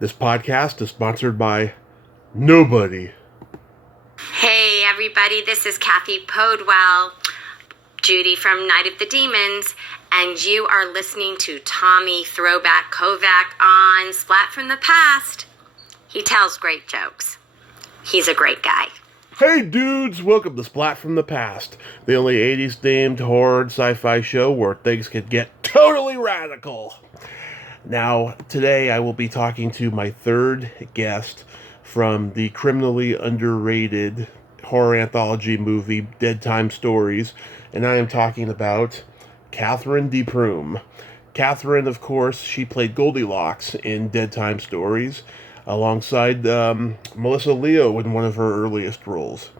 This podcast is sponsored by nobody. Hey everybody, this is Kathy Podwell, Judy from Night of the Demons, and you are listening to Tommy Throwback Kovac on Splat from the Past. He tells great jokes. He's a great guy. Hey dudes, welcome to Splat from the Past, the only 80s themed horror and sci-fi show where things can get totally radical. Now, today I will be talking to my third guest from the criminally underrated horror anthology movie Deadtime Stories, and I am talking about Cathryn de Prume. Cathryn, of course, she played Goldilocks in Deadtime Stories, alongside Melissa Leo in one of her earliest roles.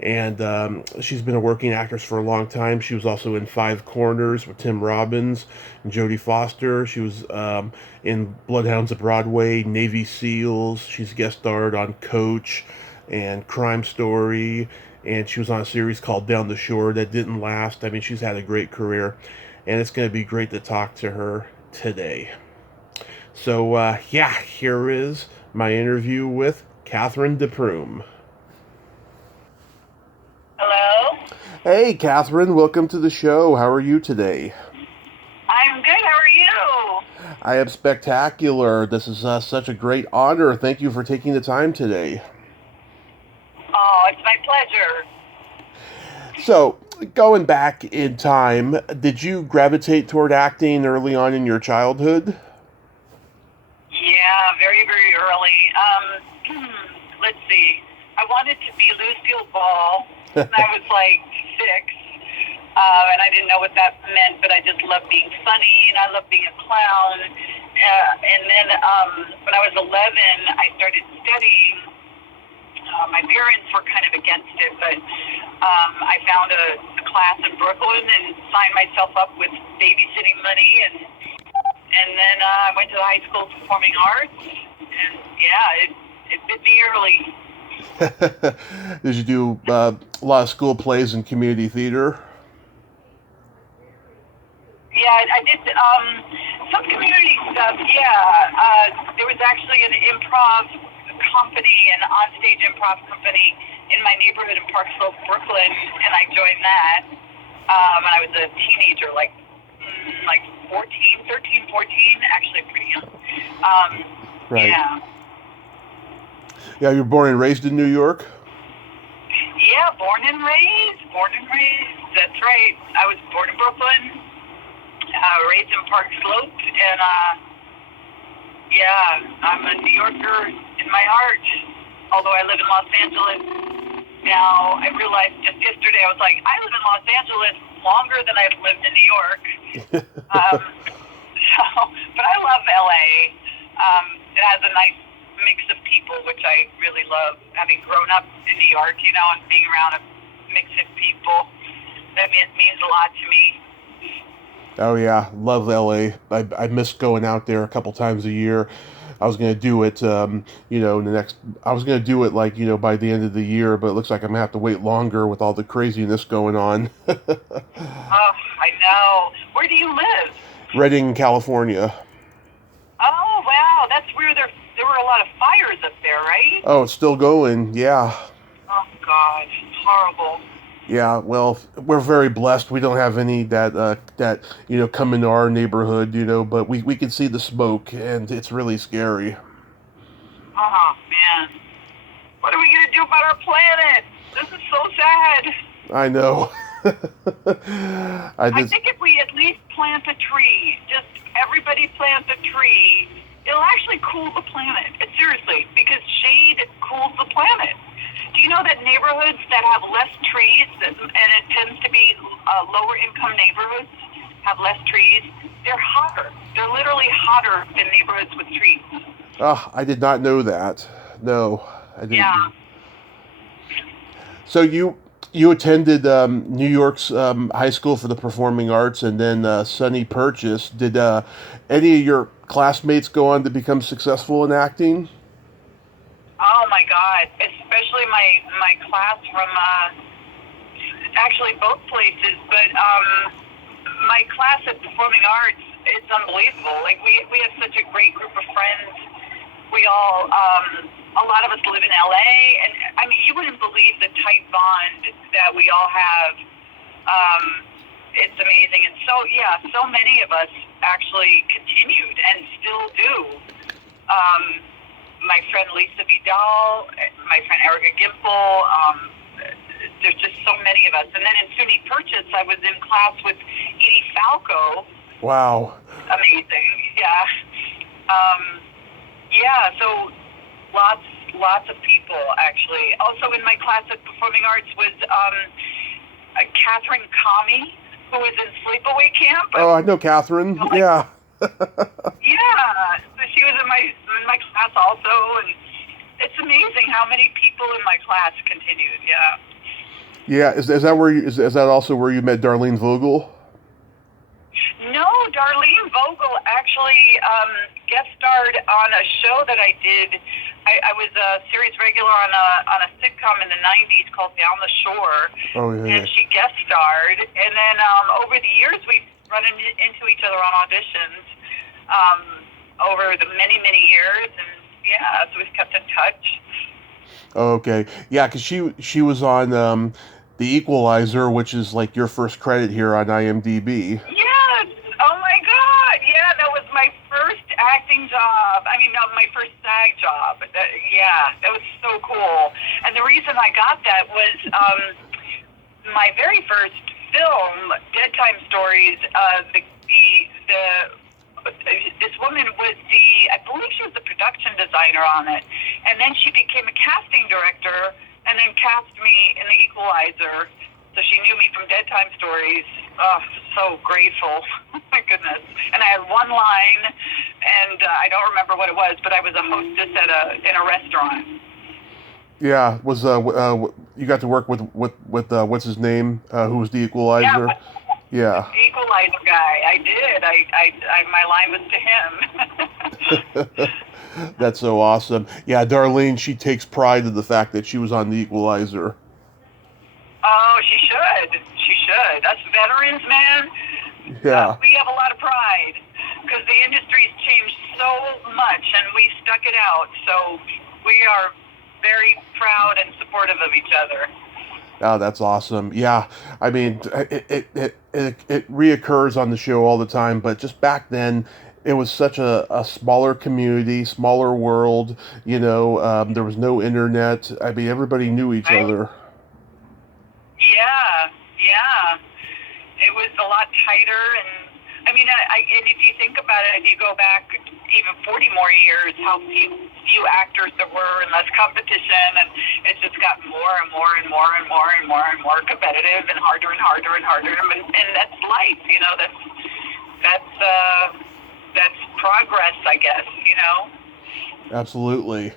And she's been a working actress for a long time. She was also in Five Corners with Tim Robbins and Jodie Foster. She was in Bloodhounds of Broadway, Navy SEALs. She's guest starred on Coach and Crime Story. And she was on a series called Down the Shore that didn't last. I mean, she's had a great career. And it's going to be great to talk to her today. So, here is my interview with Cathryn de Prume. Hello? Hey, Cathryn, welcome to the show. How are you today? I'm good. How are you? I am spectacular. This is such a great honor. Thank you for taking the time today. Oh, it's my pleasure. So, going back in time, did you gravitate toward acting early on in your childhood? Yeah, very, very early. Let's see. I wanted to be Lucille Ball. And I was like 6, and I didn't know what that meant, but I just loved being funny, and I loved being a clown. And then when I was 11, I started studying. My parents were kind of against it, but I found a class in Brooklyn and signed myself up with babysitting money, and then I went to the high school of performing arts, and yeah, it bit me early. Did you do a lot of school plays and community theater? Yeah, I did some community stuff, yeah. There was actually an improv company, an onstage improv company in my neighborhood in Park Slope, Brooklyn, and I joined that when I was a teenager, like 14, actually pretty young. Right. Yeah. Yeah, you were born and raised in New York? Yeah, born and raised. That's right. I was born in Brooklyn, raised in Park Slope, and I'm a New Yorker in my heart. Although I live in Los Angeles now, I realized just yesterday, I was like, I live in Los Angeles longer than I've lived in New York. But I love LA. It has a nice mix of people, which I really love, having grown up in New York, and being around a mix of people. That means a lot to me. Oh yeah, love LA. I miss going out there a couple times a year. I was gonna do it, I was gonna do it by the end of the year, but it looks like I'm gonna have to wait longer with all the craziness going on. Oh, I know. Where do you live? Redding, California. Oh, wow. That's where there were a lot of fires up there, right? Oh, it's still going, yeah. Oh, God. Horrible. Yeah, well, we're very blessed. We don't have any that come into our neighborhood, but we can see the smoke, and it's really scary. Oh, man. What are we going to do about our planet? This is so sad. I know. I think if we at least plant a tree, just everybody plant a tree, it'll actually cool the planet. Seriously, because shade cools the planet. Do you know that neighborhoods that have less trees, and it tends to be lower income neighborhoods, have less trees, they're hotter. They're literally hotter than neighborhoods with trees. Oh, I did not know that. No, I didn't. Yeah. So you attended New York's High School for the Performing Arts, and then SUNY Purchase. Did any of your classmates go on to become successful in acting? Oh my God! Especially my class from actually both places, but my class at Performing Arts, it's unbelievable. Like we have such a great group of friends, We all, a lot of us live in LA, and I mean, you wouldn't believe the tight bond that we all have. It's amazing. And so, yeah, so many of us actually continued and still do. My friend Lisa Vidal, my friend Erica Gimple, there's just so many of us. And then in SUNY Purchase, I was in class with Edie Falco. Wow. Amazing, yeah. So lots of people, actually. Also in my class at Performing Arts was Cathryn de Prume, who was in Sleepaway Camp. Oh, I know Cathryn. Yeah. Yeah, so she was in my class also, and it's amazing how many people in my class continued. Yeah. Yeah. Is that where is that also where you met Darlene Vogel? No, Darlene Vogel actually guest starred on a show that I did. I was a series regular on a sitcom in the 90s called Down the Shore. Oh, yeah. And she guest starred. And then over the years, we've run into each other on auditions over the many, many years. And, yeah, so we've kept in touch. Okay. Yeah, because she was on The Equalizer, which is like your first credit here on IMDb. Yes! Oh, my God! Yeah, that was my first acting job. I mean, no, my first SAG job. That was so cool. And the reason I got that was my very first film, Deadtime Stories. This woman was I believe she was the production designer on it. And then she became a casting director and then cast me in The Equalizer. So she knew me from Deadtime Stories. Oh, so grateful. Oh, my goodness. And I had one line, and I don't remember what it was, but I was a hostess in a restaurant. Yeah, was you got to work with what's his name? Who was the Equalizer? Yeah. The Equalizer guy. I did. I my line was to him. That's so awesome. Yeah, Darlene, she takes pride in the fact that she was on The Equalizer. Oh, she should. She should. Us veterans, man. Yeah. We have a lot of pride because the industry's changed so much, and we stuck it out. So we are very proud and supportive of each other. Oh, that's awesome. Yeah, I mean, it reoccurs on the show all the time, but just back then, it was such a smaller community, smaller world. You know, there was no internet. I mean, everybody knew each other. Yeah. It was a lot tighter, and I mean, and if you think about it, if you go back even 40 more years, how few actors there were and less competition, and it just got more and more and more and more and more and more competitive and harder and harder and harder, and that's life, you know. That's progress, I guess, you know. Absolutely.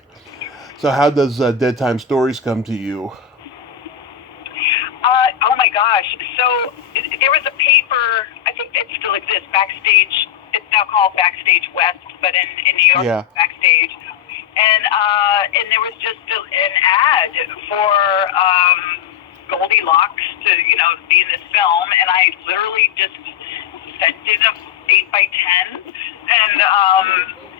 So, how does Deadtime Stories come to you? Oh my gosh! So there was a paper. I think it still exists. Backstage. It's now called Backstage West, but in New York, Yeah. Backstage. And there was just an ad for Goldilocks to be in this film, and I literally just sent in a 8x10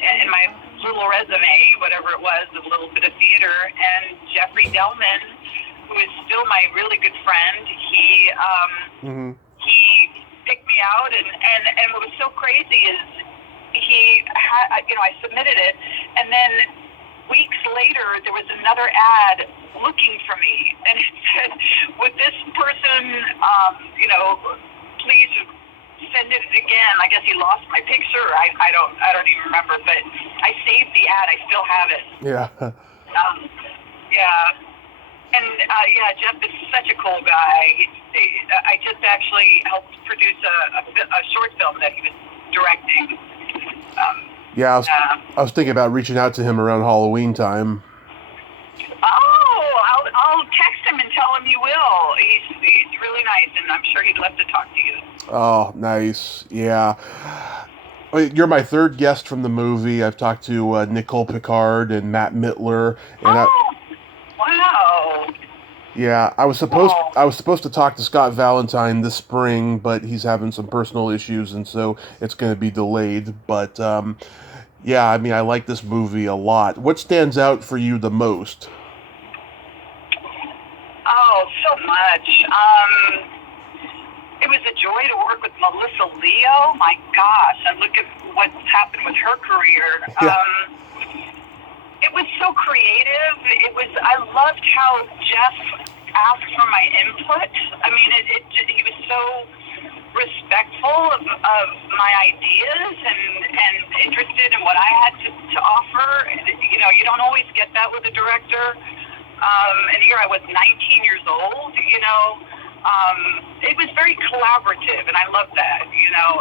and my little resume, whatever it was, a little bit of theater, and Jeffrey Delman, who is still my really good friend, he picked me out, and what was so crazy is I submitted it, and then weeks later there was another ad looking for me, and it said, "Would this person, please send it again?" I guess he lost my picture. I don't even remember, but I saved the ad. I still have it. Yeah. Yeah. And Jeff is such a cool guy. I just actually helped produce a short film that he was directing. I was thinking about reaching out to him around Halloween time. Oh, I'll text him and tell him you will. He's really nice, and I'm sure he'd love to talk to you. Oh, nice. Yeah. You're my third guest from the movie. I've talked to Nicole Picard and Matt Mittler, and wow. Yeah, I was supposed to talk to Scott Valentine this spring, but he's having some personal issues, and so it's going to be delayed. But Yeah, I mean, I like this movie a lot. What stands out for you the most? Oh, so much. It was a joy to work with Melissa Leo. My gosh, and look at what's happened with her career. Yeah. It was so creative. I loved how Jeff asked for my input. I mean, he was so respectful of my ideas and interested in what I had to offer. You know, you don't always get that with a director. And here I was 19 years old, you know. It was very collaborative, and I love that, you know.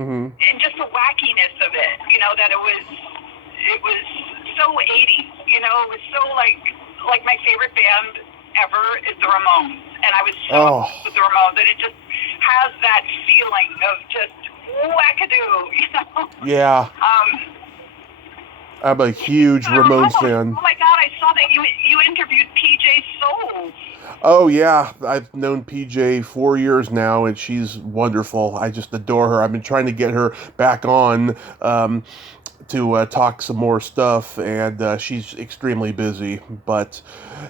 And just the wackiness of it, you know, that it was so 80s, you know. It was so like my favorite band ever is the Ramones, and I was so obsessed with the Ramones, and it just has that feeling of just wackadoo, you know. Yeah. I'm a huge Ramones fan. Oh my God, I saw that you interviewed PJ Souls. Oh yeah, I've known PJ 4 years now, and she's wonderful. I just adore her. I've been trying to get her back on to talk some more stuff, and she's extremely busy. But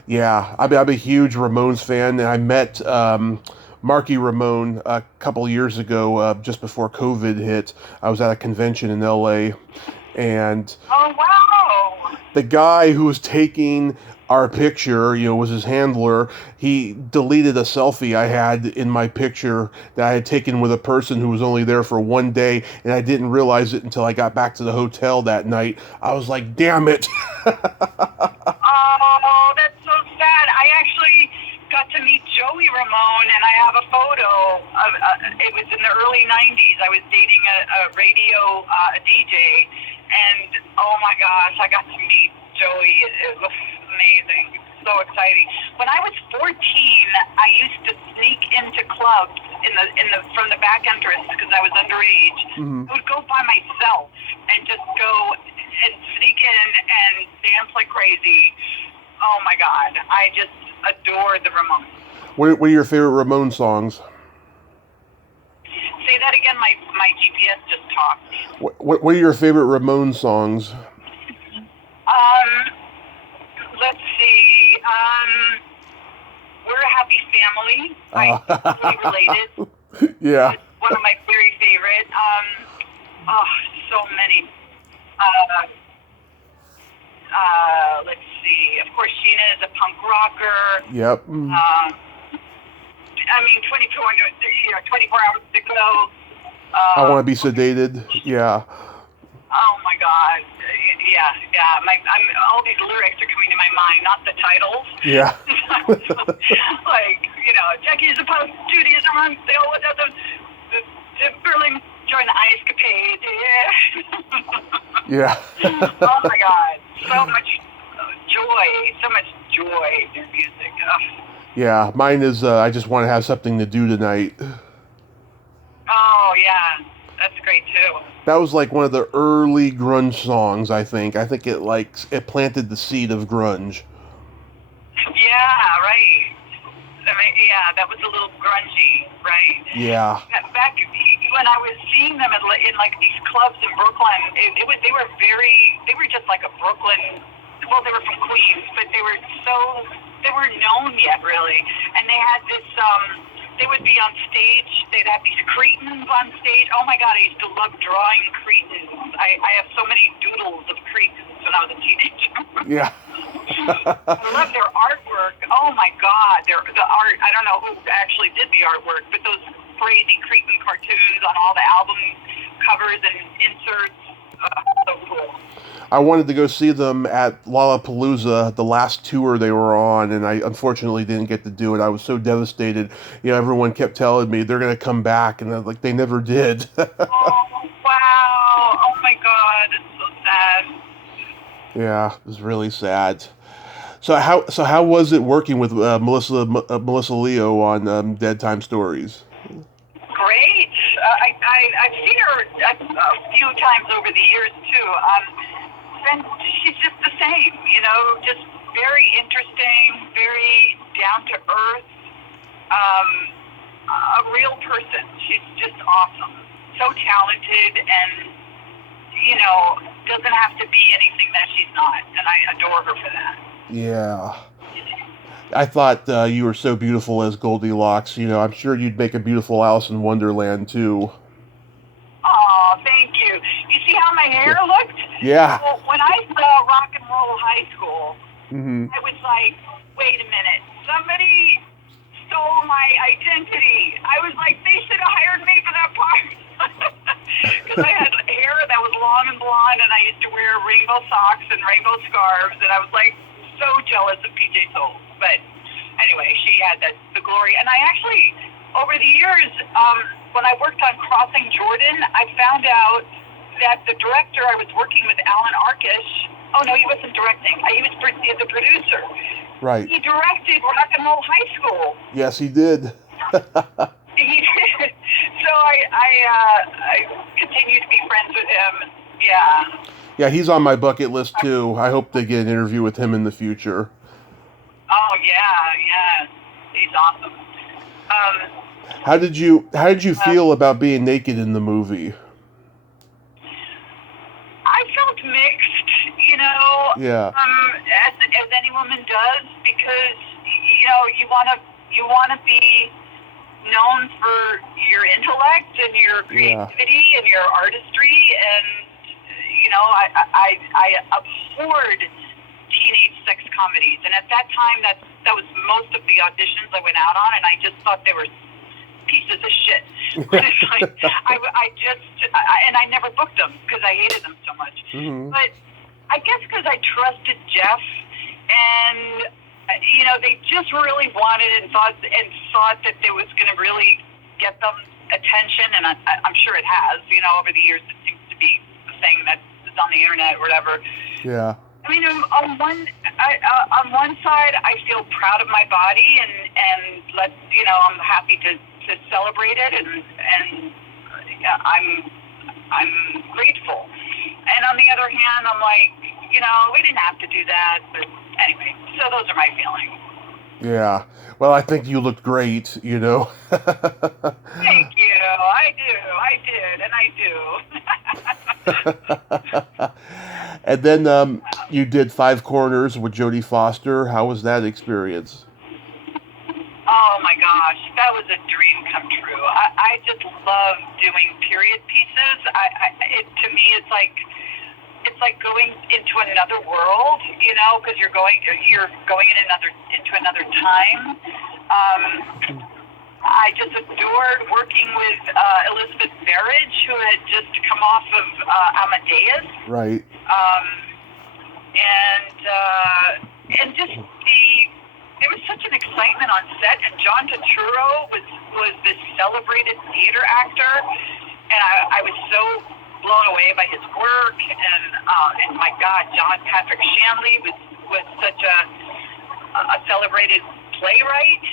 yeah, I'm a huge Ramones fan, and I met Marky Ramone a couple years ago, just before COVID hit. I was at a convention in LA, and oh wow, the guy who was taking our picture, you know, was his handler. He deleted a selfie I had in my picture that I had taken with a person who was only there for one day, and I didn't realize it until I got back to the hotel that night. I was like, damn it. Oh, that's so sad. I actually got to meet Joey Ramone, and I have a photo of, it was in the early 90s. I was dating a radio a DJ, and oh my gosh, I got to meet Joey. It was amazing, so exciting. When I was 14, I used to sneak into clubs from the back entrance because I was underage. I would go by myself and just go and sneak in and dance like crazy. Oh my God, I just adore the Ramones. What are your favorite Ramone songs? Say that again. My GPS just talked. What are your favorite Ramone songs? Let's see. We're a Happy Family. Totally related. Yeah. It's one of my very favorite. So many. Let's see. Of course, Sheena is a punk rocker. Yep. I mean, 24 hours to go. I Want to Be Sedated. Yeah. Oh my God. Yeah. All these lyrics are coming to my mind, not the titles. Yeah. Like, you know, Jackie is a post, Judy is a run, Dale with the Berlin join the ice capade. Yeah. Oh my God. So much joy in music. Yeah, mine is I Just Want to Have Something to Do Tonight. Oh yeah, that's great too. That was like one of the early grunge songs, I think. I think it planted the seed of grunge. Yeah, right. I mean, yeah, that was a little grungy, right? Yeah. Back when I was seeing them in like these clubs in Brooklyn, they were just like a Brooklyn. Well, they were from Queens, but they weren't known yet really, and they had this. They would be on stage. They'd have these cretins on stage. Oh my God, I used to love drawing cretins. I have so many doodles of cretins when I was a teenager. Yeah. I love their artwork. Oh my God, the art. I don't know who actually did the artwork, but those crazy cretin cartoons on all the album covers and inserts. So cool. I wanted to go see them at Lollapalooza, the last tour they were on, and I unfortunately didn't get to do it. I was so devastated. You know, everyone kept telling me they're going to come back, and like they never did. Oh wow! Oh my God, it's so sad. Yeah, it was really sad. So how was it working with Melissa Leo on Deadtime Stories? Great. I've seen her a few times over the years too. And she's just the same, you know, just very interesting, very down to earth, a real person. She's just awesome, so talented, and doesn't have to be anything that she's not, and I adore her for that. Yeah. I thought you were so beautiful as Goldilocks. I'm sure you'd make a beautiful Alice in Wonderland, too. Oh, thank you. You see how my hair looked? Yeah. Well, when I saw Rock and Roll High School, Mm-hmm. I was like, wait a minute, somebody stole my identity. I was like, they should have hired me for that part. Because I had hair that was long and blonde, and I used to wear rainbow socks and rainbow scarves, and I was like so jealous of PJ Soul. But anyway, she had the glory. And I actually, over the years, when I worked on Crossing Jordan, I found out that the director I was working with, Alan Arkish, oh no, he wasn't directing. He was the producer. Right. He directed Rock and Roll High School. Yes, he did. He did. So I continue to be friends with him. Yeah. Yeah, he's on my bucket list too. I hope to get an interview with him in the future. Oh yeah. He's awesome. How did you feel about being naked in the movie? I felt mixed, Yeah. as any woman does, because you want to be known for your intellect and your creativity and your artistry, and I abhorred teenage sex comedies, and at that time that was most of the auditions I went out on, and I just thought they were pieces of shit. It's like, I never booked them because I hated them so much. Mm-hmm. But I guess because I trusted Jeff, and they just really wanted and thought that it was going to really get them attention, and I'm sure it has. Over the years, it seems to be the thing that is on the internet or whatever. Yeah. I mean, on one side, I feel proud of my body, and I'm happy to celebrate it, and I'm grateful. And on the other hand, I'm like, we didn't have to do that, but anyway. So those are my feelings. Yeah. Well, I think you looked great. Thank you. I did, and I do. And then you did Five Corners with Jodie Foster. How was that experience? Oh my gosh, that was a dream come true. I just love doing period pieces. To me, it's like going into another world, because you're going into another time. I just adored working with Elizabeth Berridge, who had just come off of Amadeus. Right. And just there was such an excitement on set, and John Turturro was this celebrated theater actor, and I was so blown away by his work, and my God, John Patrick Shanley was such a celebrated playwright,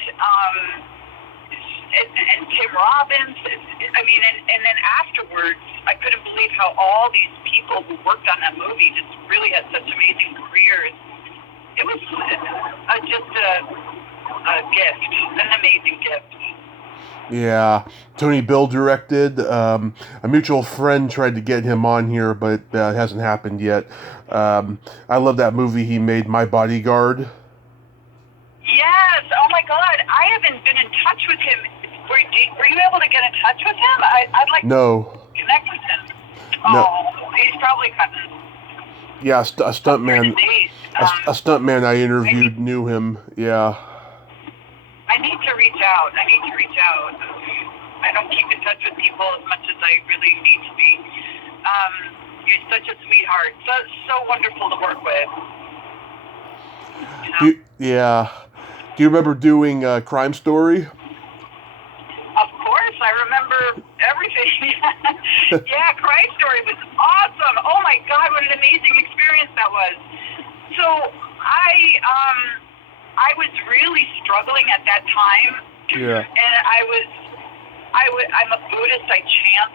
and Tim Robbins. I mean, and then afterwards, I couldn't believe how all these people who worked on that movie just really had such amazing careers. It was just a gift, an amazing gift. Yeah. Tony Bill directed. A mutual friend tried to get him on here, but it hasn't happened yet. I love that movie he made, My Bodyguard. Yes. Oh my God. I haven't been in touch with him. Were you able to get in touch with him? I'd like to connect with him. No. Oh, he's probably cutting. Yeah, a stuntman. A stuntman I interviewed knew him. Yeah. I need to reach out. I don't keep in touch with people as much as I really need to be. You're such a sweetheart. So wonderful to work with. Do you remember doing Crime Story? Of course, I remember everything. Yeah, Crime Story was awesome. Oh my God, what an amazing experience that was. So I was really struggling at that time. Yeah. And I'm a Buddhist. I chant.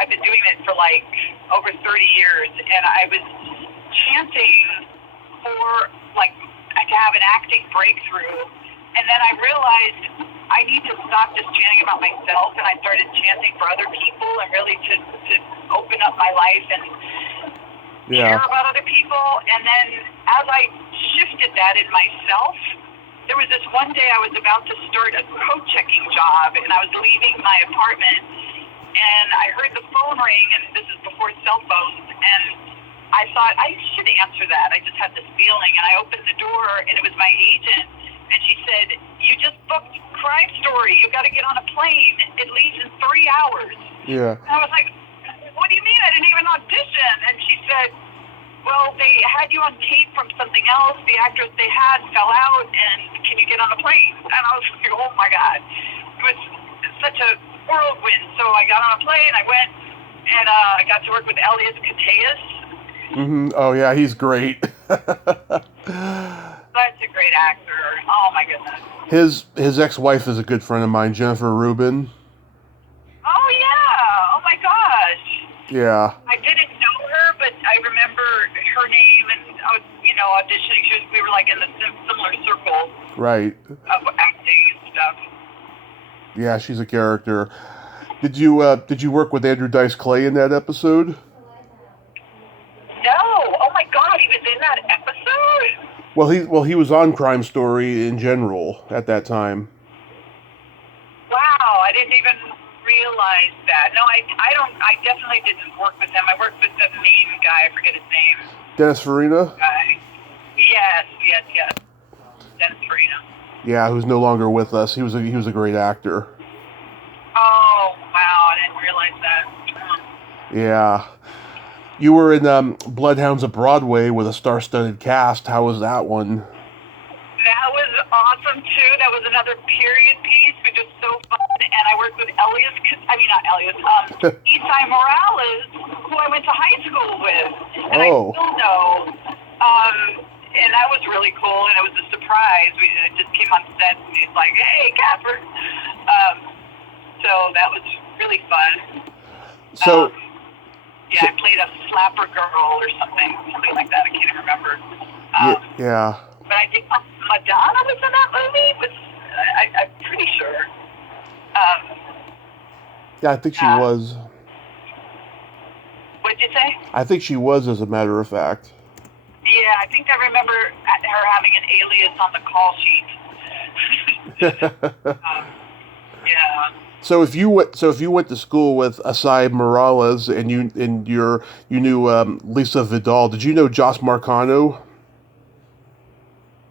I've been doing it for like over 30 years, and I was chanting for like to have an acting breakthrough. And then I realized I need to stop just chanting about myself, and I started chanting for other people and really to open up my life and care about other people. And then as I shifted that in myself, there was this one day I was about to start a coat-checking job, and I was leaving my apartment, and I heard the phone ring, and this is before cell phones, and I thought I should answer that. I just had this feeling, and I opened the door, and it was my agent, and she said, "You just booked Crime Story. You got to get on a plane. It leaves in 3 hours." Yeah. And I was like, "What do you mean? I didn't even audition." And she said, "Well, they had you on tape from something else. The actress they had fell out, and can you get on a plane?" And I was like, "Oh my God." It was such a whirlwind. So I got on a plane, I went, and I got to work with Elias Koteas. Mm-hmm. Oh, yeah, he's great. Such a great actor. Oh my goodness. His ex-wife is a good friend of mine, Jennifer Rubin. Oh yeah. Oh my gosh. Yeah. I didn't know her, but I remember her name, and I was, auditioning. We were like in the similar circle. Right. Of acting and stuff. Yeah, she's a character. Did you work with Andrew Dice Clay in that episode? No. Oh my God, he was in that episode? Well, he was on Crime Story in general at that time. Wow, I didn't even realize that. No, I definitely didn't work with him. I worked with the main guy, I forget his name. Dennis Farina? Yes. Dennis Farina. Yeah, who's no longer with us. He was a great actor. Oh, wow, I didn't realize that. Yeah. You were in Bloodhounds of Broadway with a star-studded cast. How was that one? That was awesome, too. That was another period piece, which was so fun. And I worked with Isai Morales, who I went to high school with. And I still know. And that was really cool, and it was a surprise. We just came on set, and he's like, "Hey, Cathryn." So that was really fun. I played a flapper girl or something like that. I can't even remember. Yeah. But I think Madonna was in that movie. I'm pretty sure. Yeah, I think she was. What'd you say? I think she was, as a matter of fact. Yeah, I think I remember her having an alias on the call sheet. Yeah. So if you went to school with Isai Morales and you knew Lisa Vidal, did you know Joss Marcano?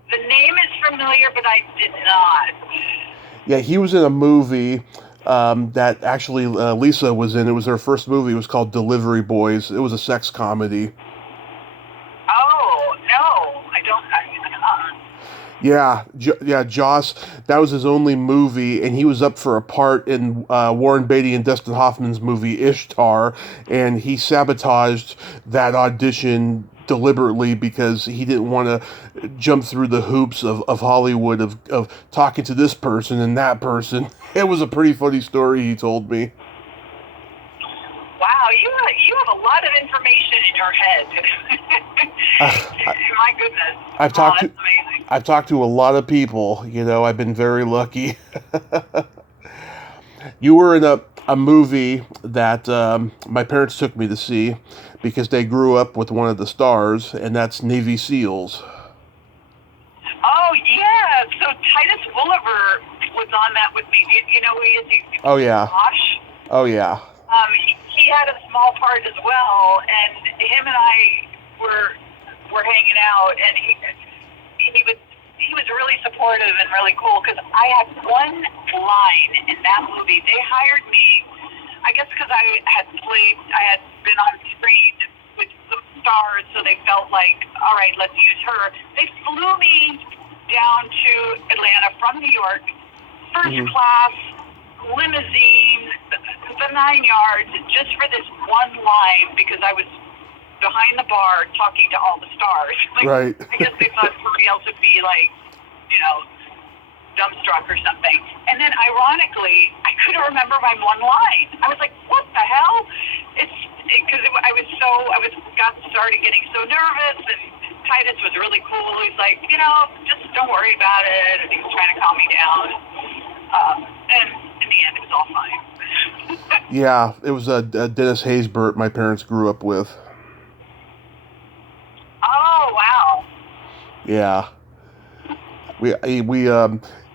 The name is familiar, but I did not. Yeah, he was in a movie that actually Lisa was in. It was her first movie. It was called Delivery Boys. It was a sex comedy. Oh no, I don't. Yeah, Joss, that was his only movie, and he was up for a part in Warren Beatty and Dustin Hoffman's movie Ishtar, and he sabotaged that audition deliberately because he didn't want to jump through the hoops of Hollywood of talking to this person and that person. It was a pretty funny story he told me. Wow, you have a lot of information in your head. My goodness. I've talked to a lot of people. I've been very lucky. You were in a movie that my parents took me to see because they grew up with one of the stars, and that's Navy SEALs. Oh, yeah. So Titus Wolliver was on that with me. You know who he is? Oh, yeah. Josh? Oh, yeah. He had a small part as well, and him and I were hanging out, and he was really supportive and really cool, because I had one line in that movie. They hired me, I guess because I had been on screen with some stars, so they felt like, all right, let's use her. They flew me down to Atlanta from New York, first class, limousine, the 9 yards, just for this one line, because I was behind the bar talking to all the stars. Right. I guess they thought somebody else would be dumbstruck or something. And then ironically, I couldn't remember my one line. I was like, what the hell? I got started getting so nervous, and Titus was really cool. He's like, just don't worry about it. And he was trying to calm me down. And in the end, it was all fine. Yeah, it was Dennis Haysbert my parents grew up with. Oh, wow. Yeah.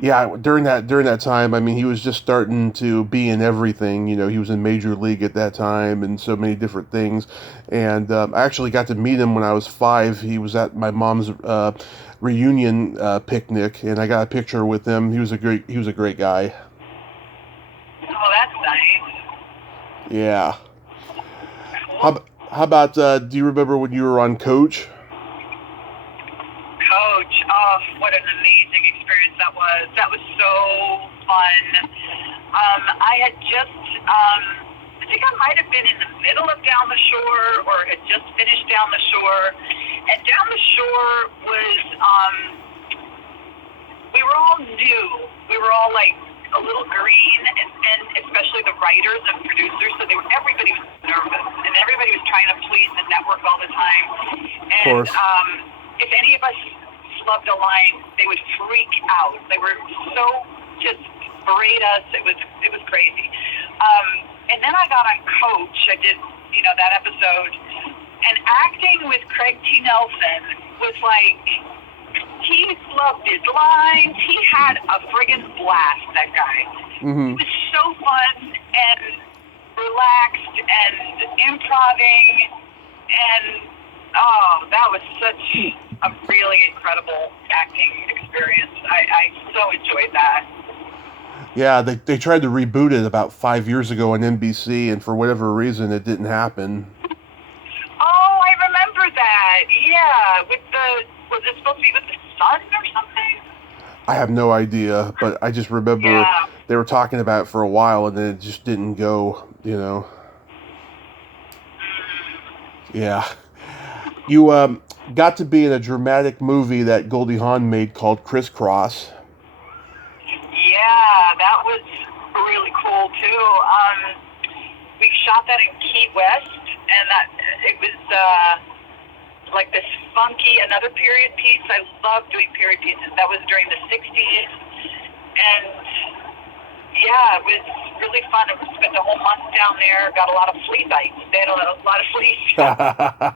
Yeah, during that time, I mean, he was just starting to be in everything. You know, he was in Major League at that time and so many different things. And I actually got to meet him when I was 5. He was at my mom's reunion picnic, and I got a picture with him. He was a great guy. Oh, that's nice. Yeah. Cool. How about do you remember when you were on Coach? Coach, oh, what an amazing experience that was. That was so fun. I had just, I think I might have been in the middle of Down the Shore, or had just finished Down the Shore. And Down the Shore was, we were all new. We were all like a little green, and especially the writers and producers. So everybody was nervous, and everybody was trying to please the network all the time. And if any of us snubbed a line, they would freak out. They were so just berate us. It was crazy. And then I got on Coach. I did, that episode. And acting with Craig T. Nelson was like, he loved his lines. He had a friggin' blast, that guy. Mm-hmm. It was so fun and relaxed and improving. And, that was such a really incredible acting experience. I so enjoyed that. Yeah, they tried to reboot it about 5 years ago on NBC, and for whatever reason, it didn't happen. Oh, I remember that. Yeah, was it supposed to be with the sun or something? I have no idea, but I just remember they were talking about it for a while, and then it just didn't go, Yeah. You got to be in a dramatic movie that Goldie Hawn made called Criss Cross. Yeah, that was really cool too. We shot that in Key West, and it was like this funky, another period piece. I love doing period pieces. That was during the 60s, and yeah, it was really fun. We spent a whole month down there. Got a lot of flea bites. They had a lot of fleas.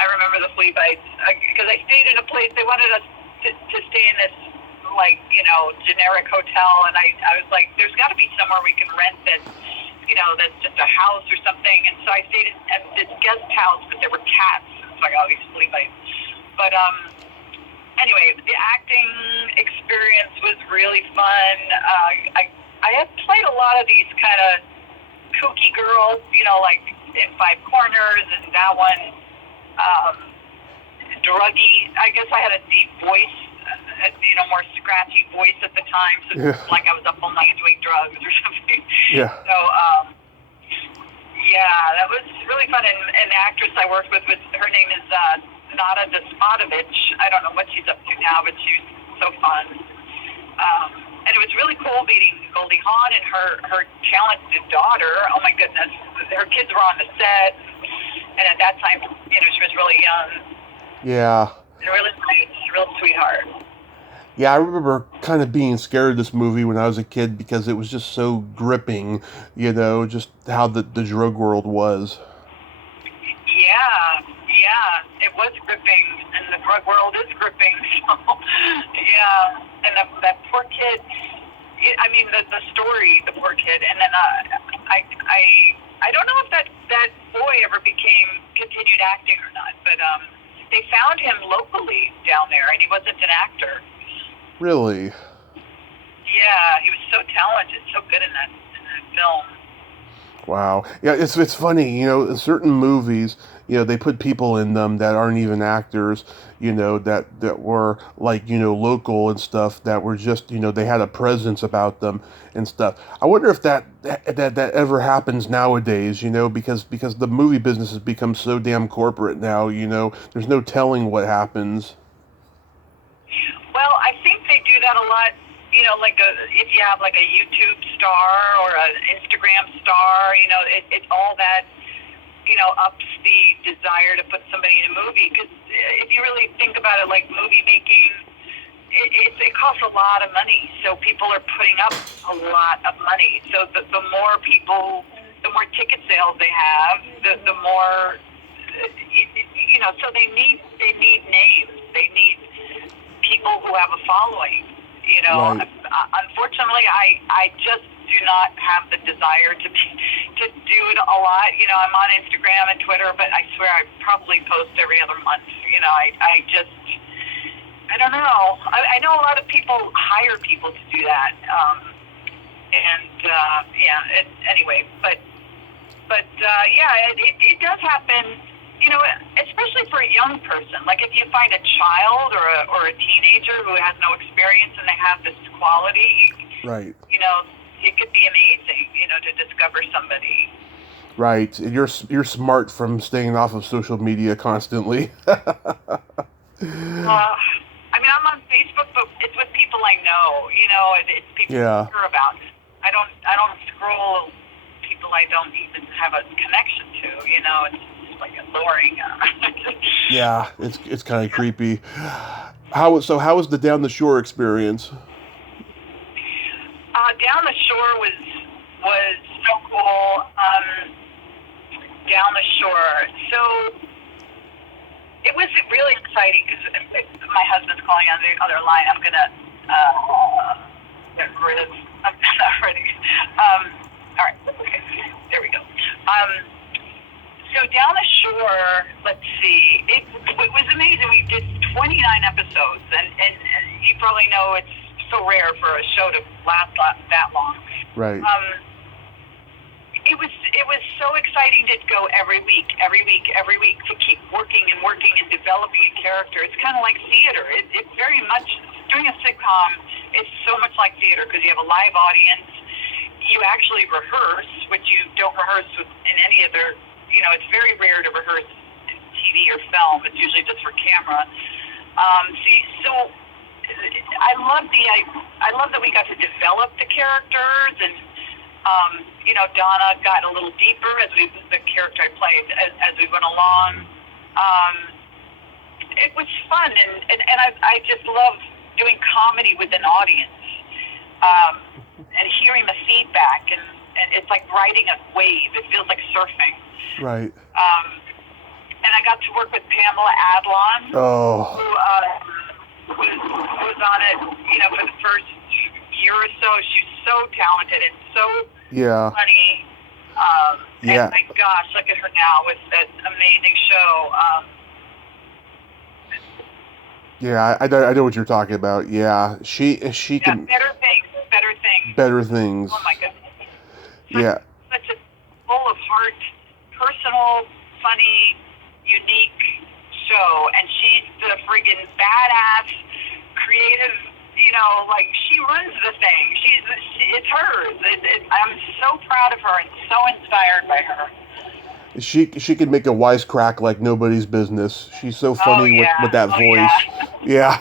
I remember the flea bites because I stayed in a place. They wanted us to stay in this, generic hotel, and I was like, there's got to be somewhere we can rent that's just a house or something. And so I stayed at this guest house, but there were cats. So I got all these flea bites. But anyway, the acting experience was really fun. I had played a lot of these kind of kooky girls, like in Five Corners, and that one. Druggy. I guess I had a deep voice, more scratchy voice at the time, so it's like I was up all night doing drugs or something. Yeah. So, that was really fun. And the actress I worked with, her name is Nada Despotovich. I don't know what she's up to now, but she's so fun. And it was really cool meeting Goldie Hawn and her talented daughter. Oh my goodness, her kids were on the set. And at that time, she was really young. Yeah. And really nice, real sweetheart. Yeah, I remember kind of being scared of this movie when I was a kid because it was just so gripping, just how the drug world was. Yeah, it was gripping, and the drug world is gripping, so, yeah. And that poor kid, the story, the poor kid, and then I don't know if that boy ever continued acting or not, but they found him locally down there, and he wasn't an actor. Really? Yeah, he was so talented, so good in that film. Wow. Yeah, it's funny, certain movies, they put people in them that aren't even actors, that were like, local and stuff, that were just, they had a presence about them and stuff. I wonder if that ever happens nowadays, because the movie business has become so damn corporate now, there's no telling what happens. Well, I think they do that a lot, if you have like a YouTube star or an Instagram star, it's all that, ups the desire to put somebody in a movie. Because if you really think about it, like movie making, it costs a lot of money, so people are putting up a lot of money. So the more people, the more ticket sales they have, the more, so they need names. They need people who have a following. Right. Unfortunately, I just do not have the desire to do it a lot. I'm on Instagram and Twitter, but I swear I probably post every other month. I don't know. I know a lot of people hire people to do that. Anyway, but it does happen, especially for a young person. Like if you find a child or a teenager who has no experience and they have this quality, Right. It could be amazing, to discover somebody. Right. And you're smart from staying off of social media constantly. I'm on Facebook, but it's with people I know, it's people Yeah. I care about. I don't scroll people I don't even have a connection to, it's like alluring. Yeah, it's kind of creepy. How was the Down the Shore experience? Down the Shore was so cool. Down the Shore. So it was really exciting because my husband's calling on the other line. I'm going to get rid of. I'm not ready. All right. Okay. There we go. So Down the Shore, let's see. It was amazing. We did 29 episodes, and you probably know it's so rare for a show to last that long. Right. It was so exciting to go every week to keep working and developing a character. It's kind of like theater. It's very much, doing a sitcom is so much like theater because you have a live audience. You actually rehearse, which you don't rehearse in any other, it's very rare to rehearse in TV or film. It's usually just for camera. So I love that we got to develop the characters, and Donna got a little deeper the character I played as we went along. It was fun, and I just love doing comedy with an audience, and hearing the feedback, and it's like riding a wave. It feels like surfing. Right. And I got to work with Pamela Adlon, who was on it, for the first year or so. She's so talented and so funny. Yeah. And my gosh, look at her now with that amazing show. Yeah, I know what you're talking about. Yeah, she can. Better things. Oh my goodness. Such a full of heart, personal, funny, unique show, and she's the friggin' badass, creative. She runs the thing. It's hers. I'm so proud of her and so inspired by her. She can make a wisecrack like nobody's business. She's so funny with that voice. Yeah.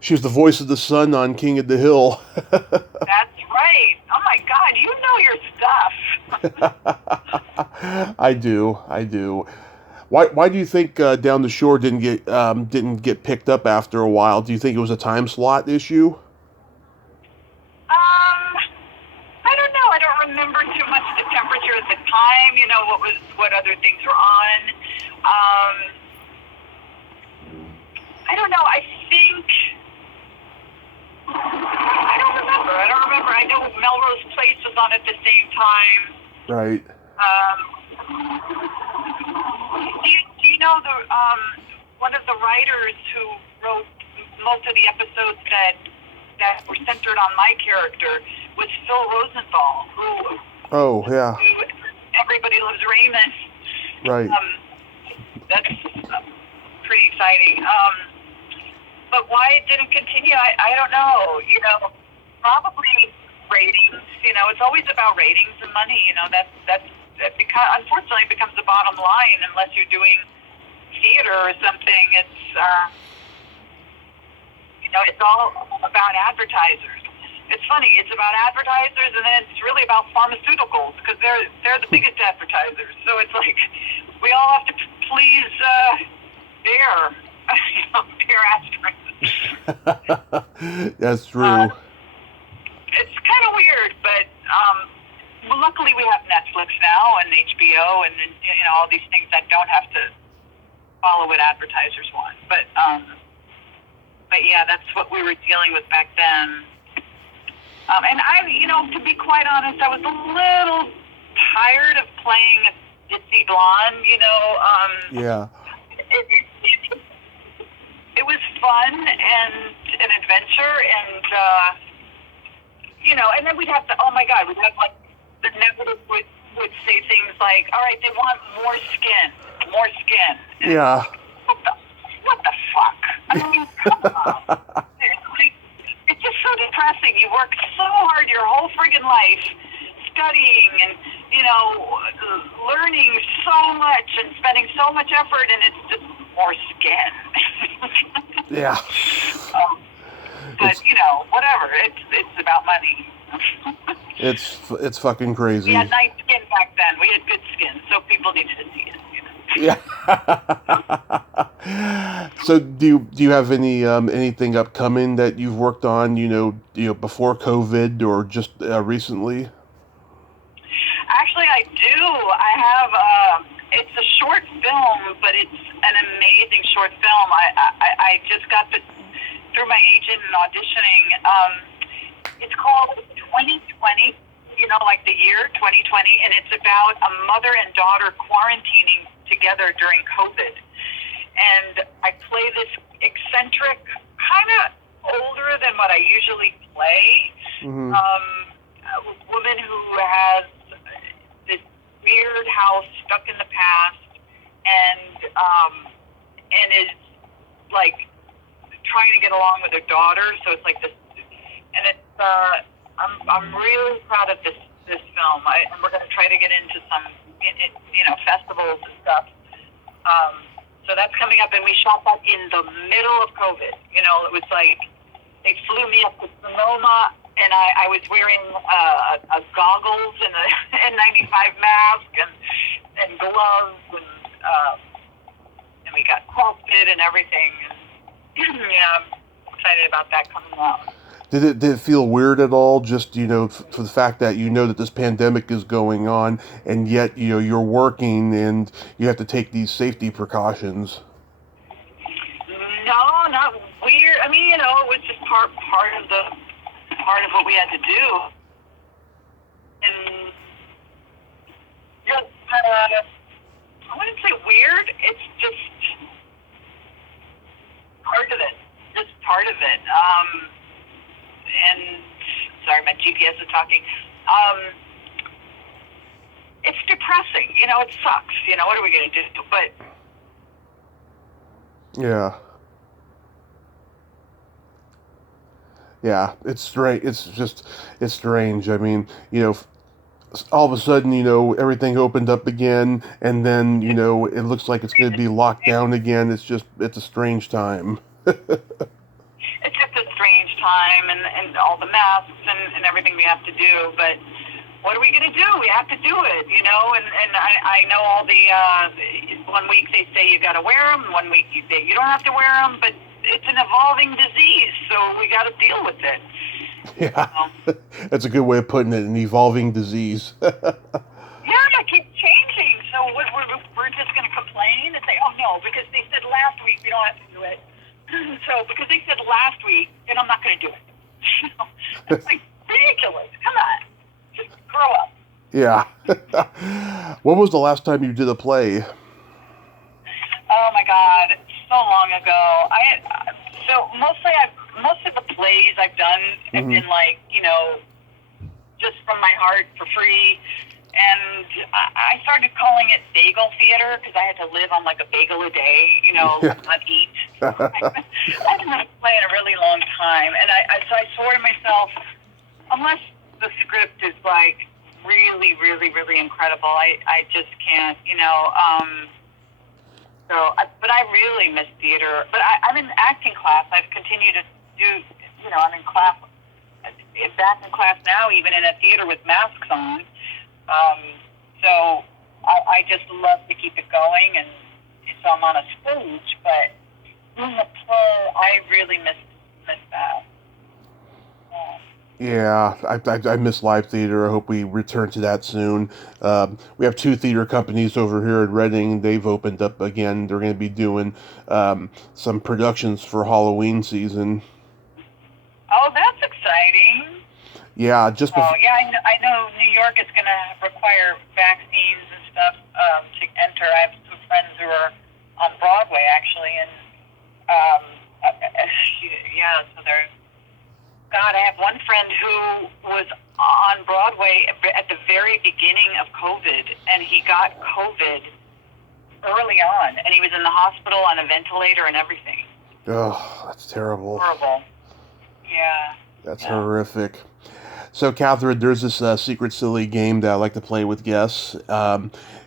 She's the voice of the sun on King of the Hill. That's right. Oh my God, you know your stuff. I do. Why do you think Down the Shore didn't get picked up after a while? Do you think it was a time slot issue? I don't know. I don't remember too much the temperature at the time. What other things were on. I don't know. I think I don't remember. I know Melrose Place was on at the same time. Right. Do you know one of the writers who wrote most of the episodes that were centered on my character was Phil Rosenthal, who Everybody Loves Raymond. Right. That's pretty exciting. But why it didn't continue, I don't know. Probably ratings. It's always about ratings and money. That unfortunately becomes the bottom line unless you're doing theater or something. It's it's all about advertisers. It's funny. It's about advertisers, and then it's really about pharmaceuticals because they're the biggest advertisers. So it's like we all have to please their asterisk. That's true. It's kind of weird, but well, luckily we have Netflix now and HBO and all these things that don't have to follow what advertisers want. But yeah, that's what we were dealing with back then. And I, to be quite honest, I was a little tired of playing a ditzy blonde. Yeah. It was fun and an adventure, and and then we'd have to. Oh my God, we'd have like the network would say things like, "All right, they want more skin, more skin." And Yeah. what the fuck? I mean, come on. It's just so depressing. You work so hard your whole friggin' life, studying and learning so much and spending so much effort, and it's just more skin. Yeah. But whatever. It's about money. It's fucking crazy. We had nice skin back then. We had good skin, so people needed to see it. Yeah. So do you have anything upcoming that you've worked on, before COVID or just recently? Actually, I do. I have. It's a short film, but it's an amazing short film. I just got through my agent and auditioning. It's called 2020. Like the year 2020, and it's about a mother and daughter quarantining together during COVID. And I play this eccentric, kind of older than what I usually play, a woman who has this weird house stuck in the past, and is like trying to get along with her daughter. So it's like this, and it's I'm really proud of this film. And we're going to try to get into some festivals and stuff. So that's coming up, and we shot that in the middle of COVID. It was like they flew me up to Sonoma, and I was wearing a goggles and a N95 mask and gloves, and we got tested and everything. And yeah, I'm excited about that coming out. Did it feel weird at all, just, for the fact that that this pandemic is going on, and yet, you're working and you have to take these safety precautions? No, not weird. I mean, it was just part of what we had to do. And just, I wouldn't say weird. It's just part of it. Just part of it. And sorry, my GPS is talking. It's depressing. It sucks. What are we going to do? But yeah, it's strange. It's strange. I mean, all of a sudden, everything opened up again, and then, it looks like it's going to be locked down again. It's a strange time. It's just a strange time, and all the masks and everything we have to do. But what are we going to do? We have to do it, And I know all the 1 week they say you got to wear them, 1 week you say you don't have to wear them. But it's an evolving disease, so we got to deal with it. Yeah, that's a good way of putting it. An evolving disease. Yeah, it keeps changing. So we're just going to complain and say, oh no, because they said last week we don't have to do it. So, because they said last week, then I'm not going to do it. It's like ridiculous. Come on. Just grow up. Yeah. When was the last time you did a play? Oh my God, so long ago. So most of the plays I've done have been like, just from my heart for free. And I started calling it bagel theater because I had to live on like a bagel a day, not eat. I haven't done a play in a really long time. And so I swore to myself, unless the script is like really, really, really incredible, I just can't, but I really miss theater. But I'm in acting class. I've continued to do, I'm in class, back in class now, even in a theater with masks on. So I just love to keep it going, and so I'm on a stage, but in the play, I really miss miss that. Yeah, I miss live theater. I hope we return to that soon. We have two theater companies over here in Reading. They've opened up again. They're going to be doing some productions for Halloween season. Oh, that's exciting. Yeah, just Oh, before. yeah, I know New York is going to require vaccines and stuff to enter. I have some friends who are on Broadway, actually, and yeah, so they're. God, I have one friend who was on Broadway at the very beginning of COVID, and he got COVID early on, and he was in the hospital on a ventilator and everything. Oh, that's terrible. Horrible. Yeah. That's horrific. So, Cathryn, there's this secret silly game that I like to play with guests.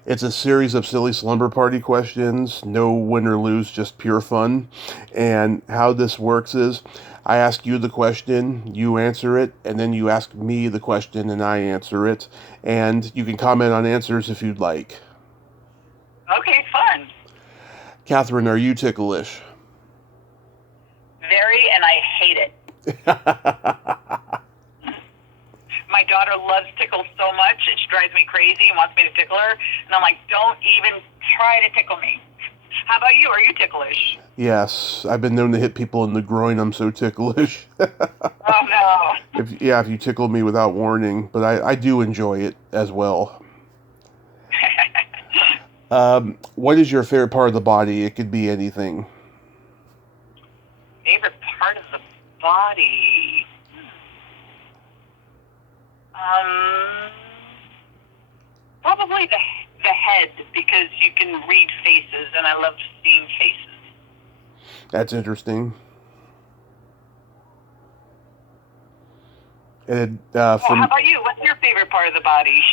It's a series of silly slumber party questions, no win or lose, just pure fun. And how this works is I ask you the question, you answer it, and then you ask me the question and I answer it. And you can comment on answers if you'd like. Okay, fun. Cathryn, are you ticklish? Very, and I hate it. My daughter loves tickles so much, it drives me crazy and wants me to tickle her. And I'm like, don't even try to tickle me. How about you? Are you ticklish? Yes, I've been known to hit people in the groin. I'm so ticklish. Oh, no. If you tickle me without warning, but I do enjoy it as well. What is your favorite part of the body? It could be anything. Favorite part of the body? Probably the head, because you can read faces, and I love seeing faces. That's interesting. And how about you? What's your favorite part of the body?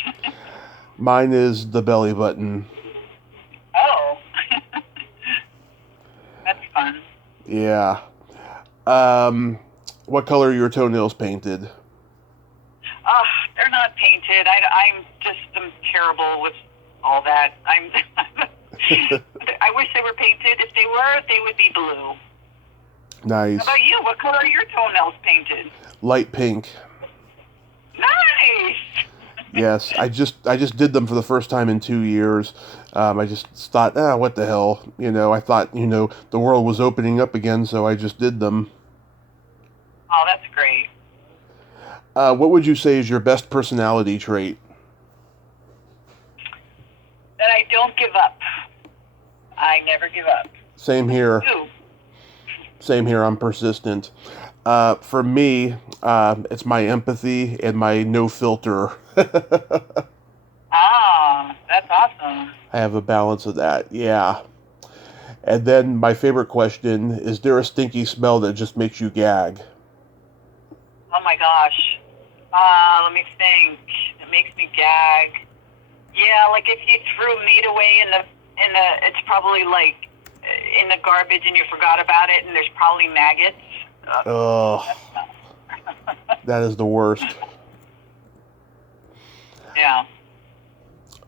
Mine is the belly button. Oh. That's fun. Yeah. What color are your toenails painted? They're not painted. I'm just terrible with all that. I wish they were painted. If they were, they would be blue. Nice. How about you? What color are your toenails painted? Light pink. Nice. Yes, I just did them for the first time in 2 years. I just thought, what the hell? I thought, the world was opening up again, so I just did them. Oh, that's great. What would you say is your best personality trait? That I don't give up. I never give up. Same here. Ooh. Same here. I'm persistent. For me, it's my empathy and my no filter. Ah, that's awesome. I have a balance of that. Yeah. And then my favorite question, is there a stinky smell that just makes you gag? Oh my gosh. Let me think. It makes me gag. Yeah, like if you threw meat away in the it's probably like in the garbage and you forgot about it and there's probably maggots. Oh, that is the worst. Yeah.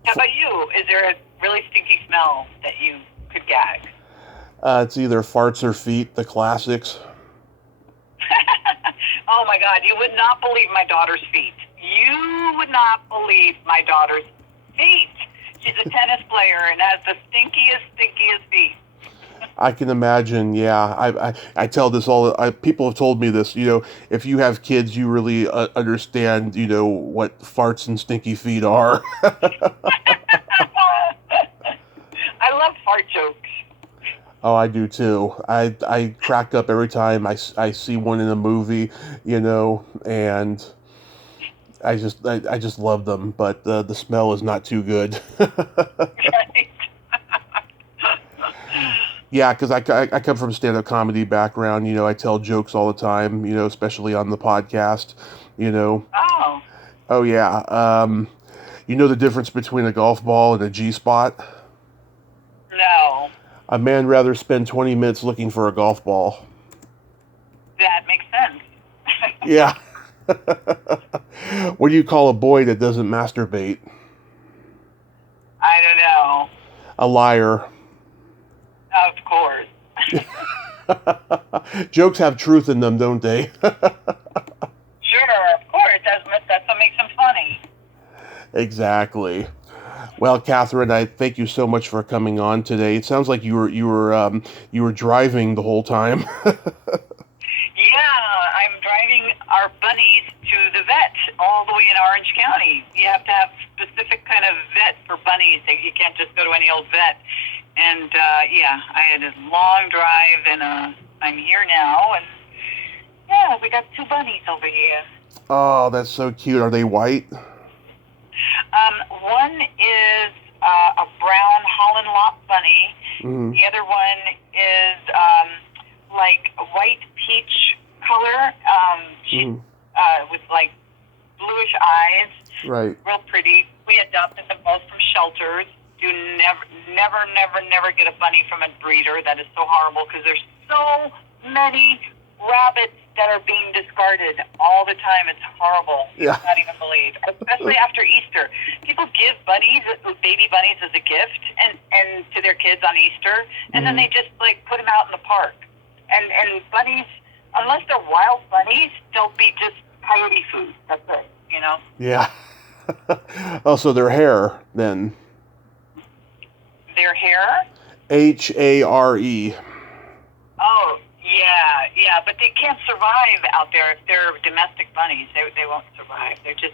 How about you? Is there a really stinky smell that you could gag? It's either farts or feet, the classics. Oh my God, you would not believe my daughter's feet. You would not believe my daughter's feet. She's a tennis player and has the stinkiest feet. I can imagine, yeah. I tell this people have told me this, if you have kids, you really understand, what farts and stinky feet are. I love fart jokes. Oh, I do too. I crack up every time I see one in a movie, and I just love them, but the smell is not too good. Yeah, because I come from a stand-up comedy background. I tell jokes all the time. Especially on the podcast. Oh. Oh yeah. You know the difference between a golf ball and a G-spot? No. A man rather spend 20 minutes looking for a golf ball. That makes sense. Yeah. What do you call a boy that doesn't masturbate? I don't know. A liar. Of course. Jokes have truth in them, don't they? Sure, of course. That's what makes them funny. Exactly. Well, Cathryn, I thank you so much for coming on today. It sounds like you were driving the whole time. Yeah, I'm driving our bunnies to the vet all the way in Orange County. You have to have specific kind of vet for bunnies. You can't just go to any old vet. And yeah, I had a long drive, and I'm here now. And yeah, we got 2 bunnies over here. Oh, that's so cute. Are they white? One is a brown Holland Lock bunny. Mm. The other one is like a white peach color. She with like bluish eyes. Right. Real pretty. We adopted them both from shelters. You never get a bunny from a breeder. That is so horrible because there's so many rabbits that are being discarded all the time. It's horrible. Yeah. You can't even believe. Especially after Easter. People give baby bunnies as a gift and to their kids on Easter, and then they just like put them out in the park. And bunnies, unless they're wild bunnies, they'll be just coyote food. That's it, you know? Yeah. Also, their hair, then. Their hair? Hare. Oh, yeah, but they can't survive out there. If they're domestic bunnies, they won't survive. They're just,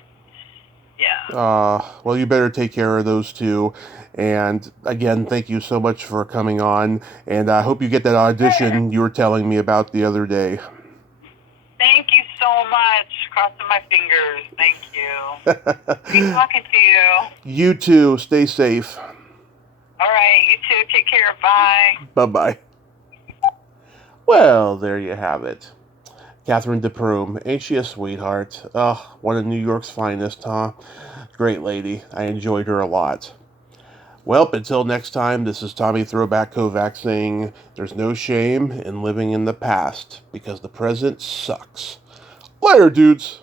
yeah. Well, you better take care of those two. And again, thank you so much for coming on. And I hope you get that audition you were telling me about the other day. Thank you so much. Crossing my fingers. Thank you. Great talking to you. You too. Stay safe. All right, you too. Take care. Bye. Bye-bye. Well, there you have it. Cathryn de Prume. Ain't she a sweetheart? Oh, one of New York's finest, huh? Great lady. I enjoyed her a lot. Well, until next time, this is Tommy Throwback Kovac saying there's no shame in living in the past because the present sucks. Later, dudes.